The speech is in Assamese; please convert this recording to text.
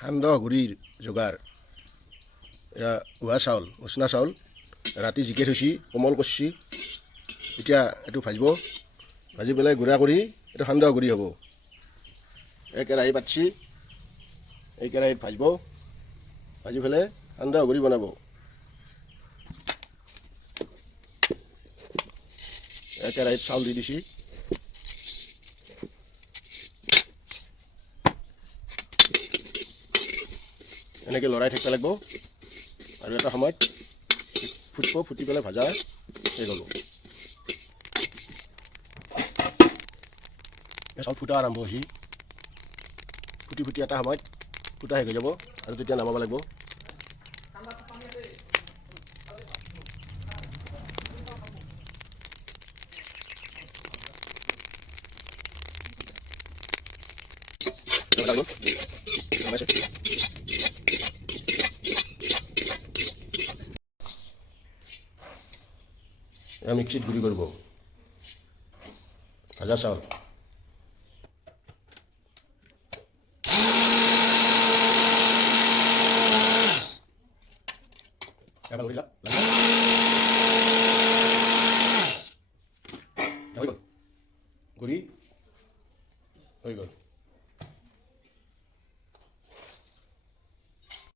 সান্দহ গুড়িৰ যোগাৰ। এয়া উহা চাউল, উচনা চাউল ৰাতি জিকে থৈছি, কোমল কৰছি। এতিয়া এইটো ভাজিব, ভাজি পেলাই গুড়া কৰি এইটো সান্দহ গুড়ি হ'ব। এই কেৰাহী পাতছি, এই কেৰাহীত ভাজিব, ভাজি পেলাই সান্দহ গুড়ি বনাব। এই কেৰাহীত চাউল দি দিছি, এনেকৈ লৰাই থাকিব লাগিব আৰু এটা সময়ত ফুটিব, ফুটি পেলাই ভাজা হৈ গ'ল। চাউল ফুটা আৰম্ভ হৈছি, ফুটি ফুটি এটা সময়ত ফুটা শেষ হৈ যাব আৰু তেতিয়া নামাব লাগিব। মিক্সিত গুড়ি কৰিব ভাজা চাউল। গুড়ি হৈ গ'ল।